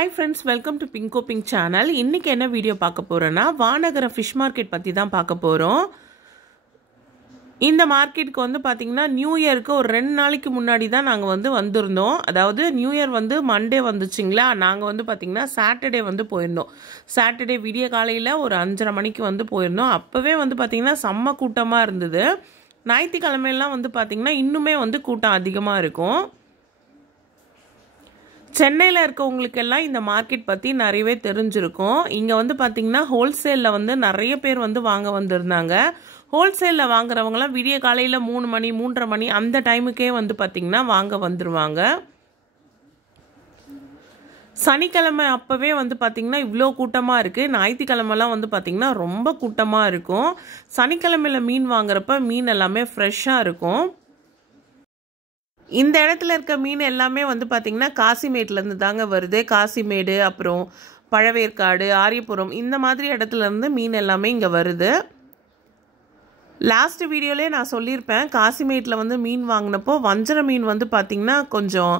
Hi friends, welcome to Pinko Pink channel. இன்னைக்கு என்ன video பார்க்க போறேன்னா வானகர ஃபிஷ் மார்க்கெட் பத்தி தான் பார்க்க போறோம். இந்த மார்க்கெட்டுக்கு வந்து பாத்தீங்கன்னா நியூ இயருக்கு ஒரு 2 நாளைக்கு முன்னாடி தான் நாங்க வந்திருந்தோம். அதாவது நியூ இயர் மண்டே வந்துச்சுங்களா, நாங்க பாத்தீங்கன்னா சாட்டர்டே போயிருந்தோம். சாட்டர்டே விடிய காலையில ஒரு 5:30 மணிக்கு போயிருந்தோம். அப்பவே பாத்தீங்கன்னா செம்ம கூட்டமா இருந்தது. ஞாயிற்றுக்கிழமையெல்லாம் பாத்தீங்கன்னா இன்னுமே கூட்டம் அதிகமா இருக்கும். சென்னையில் இருக்கவங்களுக்கெல்லாம் இந்த மார்க்கெட் பற்றி நிறையவே தெரிஞ்சிருக்கும். இங்கே பார்த்தீங்கன்னா ஹோல்சேலில் நிறைய பேர் வாங்க வந்திருந்தாங்க. ஹோல்சேலில் வாங்குறவங்களாம் விடிய காலையில் 3 மணி 3:30 மணி அந்த டைமுக்கே பார்த்தீங்கன்னா வாங்க வந்துருவாங்க. சனிக்கிழமை அப்போவே பார்த்தீங்கன்னா இவ்வளோ கூட்டமாக இருக்குது. ஞாயிற்றுக்கிழமெல்லாம் பார்த்தீங்கன்னா ரொம்ப கூட்டமாக இருக்கும். சனிக்கிழமையில் மீன் வாங்குறப்ப மீன் எல்லாமே ஃப்ரெஷ்ஷாக இருக்கும். இந்த இடத்துல இருக்க மீன் எல்லாமே பார்த்தீங்கன்னா காசிமேட்லேருந்து தாங்க வருது. காசிமேடு, அப்புறம் பழவேற்காடு, ஆரியபுரம் இந்த மாதிரி இடத்துல இருந்து மீன் எல்லாமே இங்கே வருது. லாஸ்ட் வீடியோலேயே நான் சொல்லியிருப்பேன், காசிமேட்டில் மீன் வாங்கினப்போ வஞ்சர மீன் பார்த்தீங்கன்னா கொஞ்சம்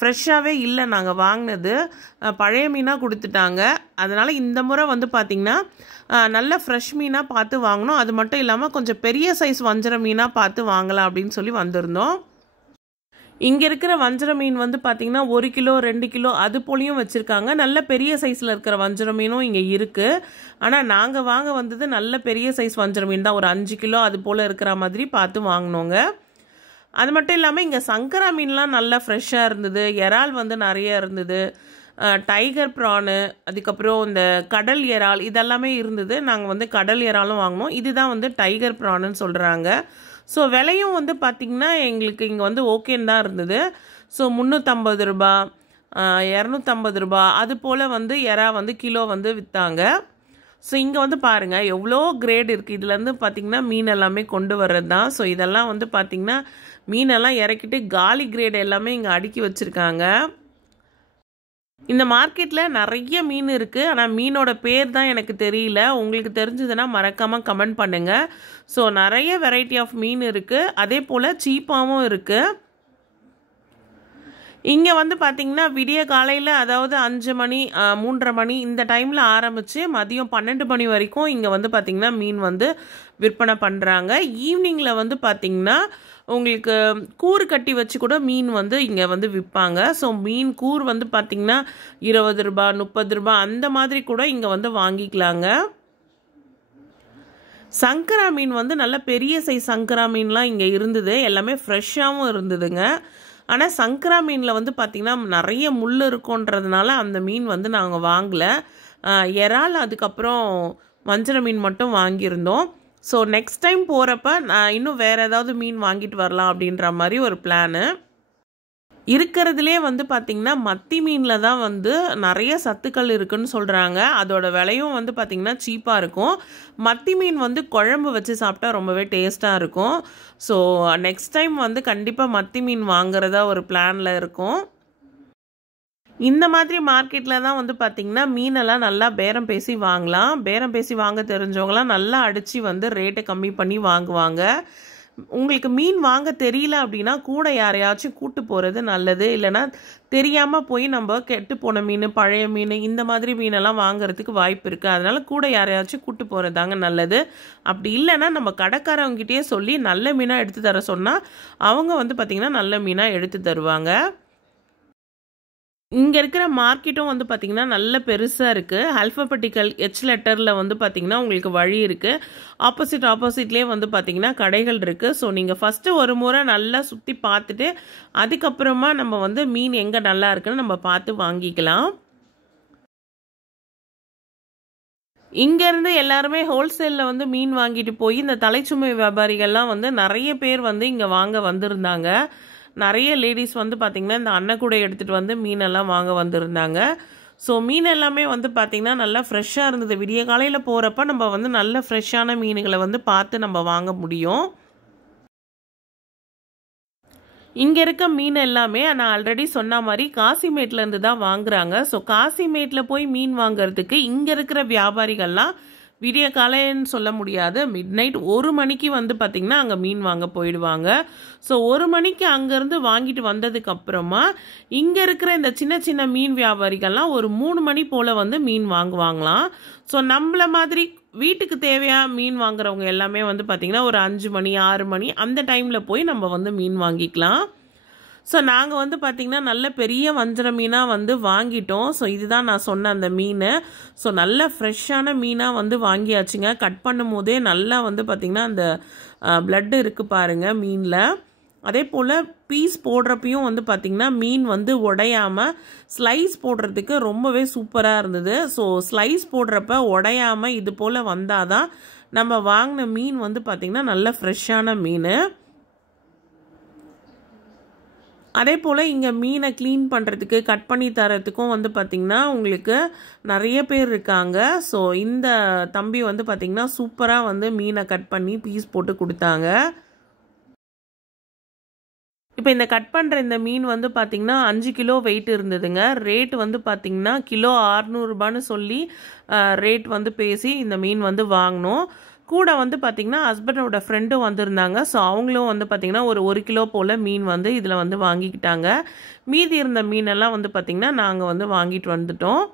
ஃப்ரெஷ்ஷாகவே இல்லை. நாங்கள் வாங்கினது பழைய மீனாக கொடுத்துட்டாங்க. அதனால் இந்த முறை பார்த்தீங்கன்னா நல்ல ஃப்ரெஷ் மீனாக பார்த்து வாங்கினோம். அது மட்டும் இல்லாமல் கொஞ்சம் பெரிய சைஸ் வஞ்சர மீனாக பார்த்து வாங்கலாம் அப்படின்னு சொல்லி வந்திருந்தோம். இங்கே இருக்கிற வஞ்சர மீன் பார்த்தீங்கன்னா 1 கிலோ 2 கிலோ அது போலையும் வச்சுருக்காங்க. நல்ல பெரிய சைஸில் இருக்கிற வஞ்சர மீனும் இங்கே இருக்குது. ஆனால் நாங்கள் வாங்க வந்தது நல்ல பெரிய சைஸ் வஞ்சர மீன் தான். ஒரு 5 கிலோ அது போல் இருக்கிற மாதிரி பார்த்து வாங்கினோங்க. அது மட்டும் இல்லாமல் இங்கே சங்கரா மீன்லாம் நல்லா ஃப்ரெஷ்ஷாக இருந்தது. இறால் நிறைய இருந்தது. டைகர் ப்ரானு, அதுக்கப்புறம் இந்த கடல் இறால் இதெல்லாமே இருந்தது. நாங்கள் கடல் இறாலும் வாங்கினோம். இதுதான் டைகர் ப்ரானுன்னு சொல்கிறாங்க. ஸோ விலையும் பார்த்தீங்கன்னா எங்களுக்கு இங்கே ஓகேன்னு தான் இருந்தது. ஸோ 350 ரூபா 250 ரூபா அது போல் எறா கிலோ விற்றாங்க. ஸோ இங்கே பாருங்கள் எவ்வளோ கிரேட் இருக்குது. இதுலேருந்து பார்த்தீங்கன்னா மீன் எல்லாமே கொண்டு வர்றது தான். ஸோ இதெல்லாம் பார்த்தீங்கன்னா மீனெல்லாம் இறக்கிட்டு காலி கிரேட் எல்லாமே இங்கே அடுக்கி வச்சுருக்காங்க. இந்த மார்க்கெட்டில் நிறைய மீன் இருக்குது. ஆனால் மீனோட பேர் தான் எனக்கு தெரியல. உங்களுக்கு தெரிஞ்சதுன்னா மறக்காமல் கமெண்ட் பண்ணுங்கள். ஸோ நிறைய வெரைட்டி ஆஃப் மீன் இருக்குது. அதே போல் சீப்பாகவும் இருக்குது. இங்கே பார்த்தீங்கன்னா விடிய காலையில், அதாவது 5 மணி 3:30 மணி இந்த டைமில் ஆரம்பித்து மதியம் 12 மணி வரைக்கும் இங்கே பார்த்தீங்கன்னா மீன் விற்பனை பண்ணுறாங்க. ஈவினிங்கில் பார்த்தீங்கன்னா உங்களுக்கு கூறு கட்டி வச்சு கூட மீன் இங்கே விற்பாங்க. ஸோ மீன் கூறு பார்த்தீங்கன்னா 20 ரூபா 30 ரூபா அந்த மாதிரி கூட இங்கே வாங்கிக்கலாங்க. சங்கரா மீன் நல்ல பெரிய சைஸ் சங்கரா மீன்லாம் இங்கே இருந்தது. எல்லாமே ஃப்ரெஷ்ஷாகவும் இருந்ததுங்க. ஆனால் சங்கரா மீனில் பார்த்தீங்கன்னா நிறைய முள் இருக்குன்றதுனால அந்த மீன் நாங்கள் வாங்கலை. இறால் அதுக்கப்புறம் வஞ்சர மீன் மட்டும் வாங்கியிருந்தோம். ஸோ நெக்ஸ்ட் டைம் போகிறப்ப நான் இன்னும் வேறு ஏதாவது மீன் வாங்கிட்டு வரலாம் அப்படின்ற மாதிரி ஒரு பிளானு. இருக்கிறதுலே பார்த்திங்கன்னா மத்தி மீனில் தான் நிறைய சத்துக்கள் இருக்குதுன்னு சொல்கிறாங்க. அதோட விலையும் பார்த்திங்கன்னா சீப்பாக இருக்கும். மத்தி மீன் குழம்பு வச்சு சாப்பிட்டா ரொம்பவே டேஸ்ட்டாக இருக்கும். ஸோ நெக்ஸ்ட் டைம் கண்டிப்பாக மத்தி மீன் வாங்குறதா ஒரு பிளானில் இருக்கும். இந்த மாதிரி மார்க்கெட்டில் தான் பார்த்திங்கன்னா மீனெல்லாம் நல்லா பேரம் பேசி வாங்கலாம். பேரம் பேசி வாங்க தெரிஞ்சவங்களாம் நல்லா அடித்து ரேட்டை கம்மி பண்ணி வாங்குவாங்க. உங்களுக்கு மீன் வாங்க தெரியல அப்படின்னா கூட யாரையாச்சும் கூட்டு போகிறது நல்லது. இல்லைனா தெரியாமல் போய் நம்ம கெட்டு போன மீன், பழைய மீன் இந்த மாதிரி மீனெல்லாம் வாங்குறதுக்கு வாய்ப்பு இருக்குது. அதனால் கூட யாரையாச்சும் கூட்டு போகிறது தாங்க நல்லது. அப்படி இல்லைன்னா நம்ம கடைக்காரவங்ககிட்டயே சொல்லி நல்ல மீனாக எடுத்து தர சொன்னால் அவங்க பார்த்திங்கன்னா நல்ல மீனாக எடுத்து தருவாங்க. இங்கே இருக்கிற மார்க்கெட்டும் பார்த்திங்கன்னா நல்ல பெருசாக இருக்குது. ஆல்ஃபபெட்டிக்கல் H லெட்டரில் பார்த்திங்கன்னா உங்களுக்கு வழி இருக்குது. ஆப்போசிட்லேயே பார்த்திங்கன்னா கடைகள் இருக்குது. ஸோ நீங்கள் ஃபஸ்ட்டு ஒரு முறை நல்லா சுற்றி பார்த்துட்டு அதுக்கப்புறமா நம்ம மீன் எங்கே நல்லா இருக்குன்னு நம்ம பார்த்து வாங்கிக்கலாம். இங்கேருந்து எல்லாருமே ஹோல்சேலில் மீன் வாங்கிட்டு போய் இந்த தலைச்சுமை வியாபாரிகள்லாம் நிறைய பேர் இங்கே வாங்க வந்திருந்தாங்க. நிறைய லேடிஸ் பார்த்திங்கன்னா இந்த அன்னக்கூடை எடுத்துகிட்டு மீனெல்லாம் வாங்க வந்திருந்தாங்க. ஸோ மீன் எல்லாமே பார்த்திங்கன்னா நல்லா ஃப்ரெஷ்ஷாக இருந்தது. விடிய காலையில் போகிறப்ப நம்ம நல்ல ஃப்ரெஷ்ஷான மீன்களை பார்த்து நம்ம வாங்க முடியும். இங்கே இருக்க மீன் எல்லாமே நான் ஆல்ரெடி சொன்ன மாதிரி காசிமேட்லேருந்து தான் வாங்குறாங்க. ஸோ காசிமேட்டில் போய் மீன் வாங்குறதுக்கு இங்கே இருக்கிற வியாபாரிகள்லாம் விடிய காலைன்னு சொல்ல முடியாது, மிட் நைட் 1 மணிக்கு வந்து பார்த்திங்கன்னா அங்கே மீன் வாங்க போயிடுவாங்க. ஸோ 1 மணிக்கு அங்கேருந்து வாங்கிட்டு வந்ததுக்கப்புறமா இங்கே இருக்கிற இந்த சின்ன சின்ன மீன் வியாபாரிகள்லாம் ஒரு 3 மணி போல் வந்து மீன் வாங்குவாங்களாம். ஸோ நம்மள மாதிரி வீட்டுக்கு தேவையான மீன் வாங்குறவங்க எல்லாமே வந்து பார்த்திங்கன்னா ஒரு 5 மணி 6 மணி அந்த டைமில் போய் நம்ம வந்து மீன் வாங்கிக்கலாம். ஸோ நாங்கள் வந்து பார்த்திங்கன்னா நல்ல பெரிய வஞ்சர மீனாக வந்து வாங்கிட்டோம். ஸோ இதுதான் நான் சொன்ன அந்த மீன். ஸோ நல்ல ஃப்ரெஷ்ஷான மீனாக வந்து வாங்கியாச்சுங்க. கட் பண்ணும் போதே நல்லா வந்து பார்த்திங்கன்னா அந்த பிளட்டு இருக்குது பாருங்கள் மீனில். அதே போல் பீஸ் போடுறப்பையும் வந்து பார்த்திங்கன்னா மீன் வந்து உடையாமல் ஸ்லைஸ் போடுறதுக்கு ரொம்பவே சூப்பராக இருந்தது. ஸோ ஸ்லைஸ் போடுறப்ப உடையாமல் இது போல் வந்தால் தான் நம்ம வாங்கின மீன் வந்து பார்த்திங்கன்னா நல்ல ஃப்ரெஷ்ஷான மீன். அதே போல் இங்கே மீனை க்ளீன் பண்ணுறதுக்கு கட் பண்ணி தரத்துக்கும் வந்து பார்த்திங்கன்னா உங்களுக்கு நிறைய பேர் இருக்காங்க. ஸோ இந்த தம்பி வந்து பார்த்திங்கன்னா சூப்பராக வந்து மீனை கட் பண்ணி பீஸ் போட்டு கொடுத்தாங்க. இப்போ இந்த கட் பண்ணுற இந்த மீன் வந்து பார்த்திங்கன்னா 5 கிலோ வெயிட் இருந்ததுங்க. ரேட் வந்து பார்த்திங்கன்னா கிலோ 600 ரூபான்னு சொல்லி ரேட் வந்து பேசி இந்த மீன் வந்து வாங்கினோம். கூட வந்து பார்த்திங்கன்னா ஹஸ்பண்டோட ஃப்ரெண்டும் வந்திருந்தாங்க. ஸோ அவங்களும் வந்து பார்த்திங்கன்னா ஒரு 1 கிலோ போல் மீன் வந்து இதில் வந்து வாங்கிக்கிட்டாங்க. மீதி இருந்த மீனெல்லாம் வந்து பார்த்திங்கன்னா நாங்கள் வந்து வாங்கிட்டு வந்துட்டோம்.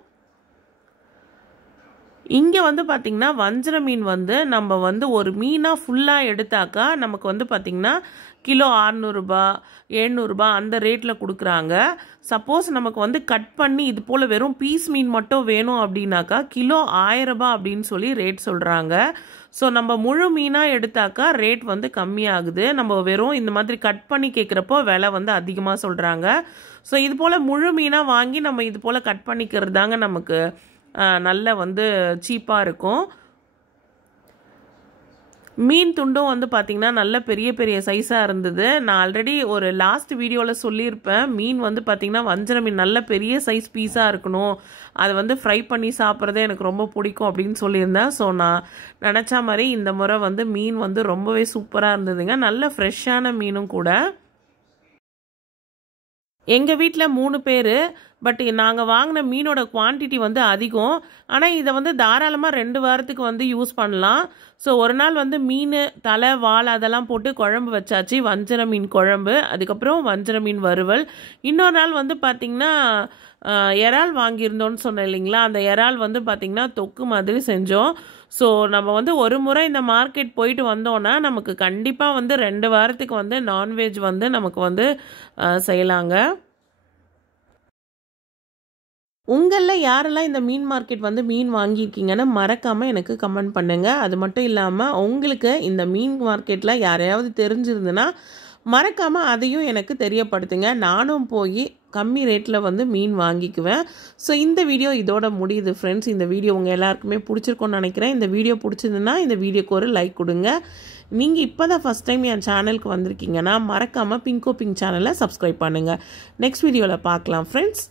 இங்கே வந்து பார்த்திங்கன்னா வஞ்சர மீன் வந்து நம்ம வந்து ஒரு மீனாக ஃபுல்லாக எடுத்தாக்கா நமக்கு வந்து பார்த்திங்கன்னா கிலோ 600 ரூபா 700 ரூபா அந்த ரேட்டில் கொடுக்குறாங்க. சப்போஸ் நமக்கு வந்து கட் பண்ணி இது போல் வெறும் பீஸ் மீன் மட்டும் வேணும் அப்படின்னாக்கா கிலோ 1000 ரூபாய் அப்படின்னு சொல்லி ரேட் சொல்கிறாங்க. ஸோ நம்ம முழு மீனாக எடுத்தாக்கா ரேட் வந்து கம்மியாகுது. நம்ம வெறும் இந்த மாதிரி கட் பண்ணி கேட்குறப்போ விலை வந்து அதிகமாக சொல்கிறாங்க. ஸோ இது போல் முழு மீனாக வாங்கி நம்ம இது போல் கட் பண்ணிக்கிறது தாங்க நமக்கு நல்ல வந்து சீப்பாக இருக்கும். மீன் துண்டும் வந்து பார்த்திங்கன்னா நல்ல பெரிய பெரிய சைஸாக இருந்தது. நான் ஆல்ரெடி ஒரு லாஸ்ட் வீடியோவில் சொல்லியிருப்பேன், மீன் வந்து பார்த்திங்கன்னா வஞ்சர மீன் நல்ல பெரிய சைஸ் பீஸாக இருக்கணும், அதை வந்து ஃப்ரை பண்ணி சாப்பிட்றதே எனக்கு ரொம்ப பிடிக்கும் அப்படின்னு சொல்லியிருந்தேன். ஸோ நான் நினச்ச மாதிரி இந்த முறை வந்து மீன் வந்து ரொம்பவே சூப்பராக இருந்ததுங்க. நல்ல ஃப்ரெஷ்ஷான மீனும் கூட. எங்கள் வீட்டில் 3 பேர். பட் நாங்கள் வாங்கின மீனோட குவான்டிட்டி வந்து அதிகம். ஆனால் இதை வந்து தாராளமாக 2 வாரத்துக்கு வந்து யூஸ் பண்ணலாம். ஸோ ஒரு நாள் வந்து மீன் தலை வால் அதெல்லாம் போட்டு குழம்பு வச்சாச்சு, வஞ்சர மீன் குழம்பு. அதுக்கப்புறம் வஞ்சர மீன் வறுவல். இன்னொரு நாள் வந்து பார்த்திங்கன்னா இறால் வாங்கியிருந்தோன்னு சொன்னேன் இல்லைங்களா, அந்த இறால் வந்து பார்த்திங்கன்னா தொக்கு மாதிரி செஞ்சோம். ஸோ நம்ம வந்து ஒரு முறை இந்த மார்க்கெட் போயிட்டு வந்தோன்னா நமக்கு கண்டிப்பாக வந்து 2 வாரத்துக்கு வந்து நான்வெஜ் வந்து நமக்கு வந்து செய்யலாங்க. உங்களில் யாரெல்லாம் இந்த மீன் மார்க்கெட் வந்து மீன் வாங்கியிருக்கீங்கன்னு மறக்காமல் எனக்கு கமெண்ட் பண்ணுங்கள். அது மட்டும் இல்லாமல் உங்களுக்கு இந்த மீன் மார்க்கெட்டில் யாரையாவது தெரிஞ்சிருந்துன்னா மறக்காமல் அதையும் எனக்கு தெரியப்படுத்துங்க. நானும் போய் கம்மி ரேட்டில் வந்து மீன் வாங்கிக்குவேன். ஸோ இந்த வீடியோ இதோட முடியுது ஃப்ரெண்ட்ஸ். இந்த வீடியோ உங்கள் எல்லாருக்குமே பிடிச்சிருக்கோன்னு நினைக்கிறேன். இந்த வீடியோ பிடிச்சிருந்துன்னா இந்த வீடியோக்கு ஒரு லைக் கொடுங்க. நீங்கள் இப்போ தான் ஃபஸ்ட் டைம் என் சேனலுக்கு வந்திருக்கீங்கன்னா மறக்காமல் பிங்கோ பிங்க் சேனலை சப்ஸ்கிரைப் பண்ணுங்கள். நெக்ஸ்ட் வீடியோவில் பார்க்கலாம் ஃப்ரெண்ட்ஸ்.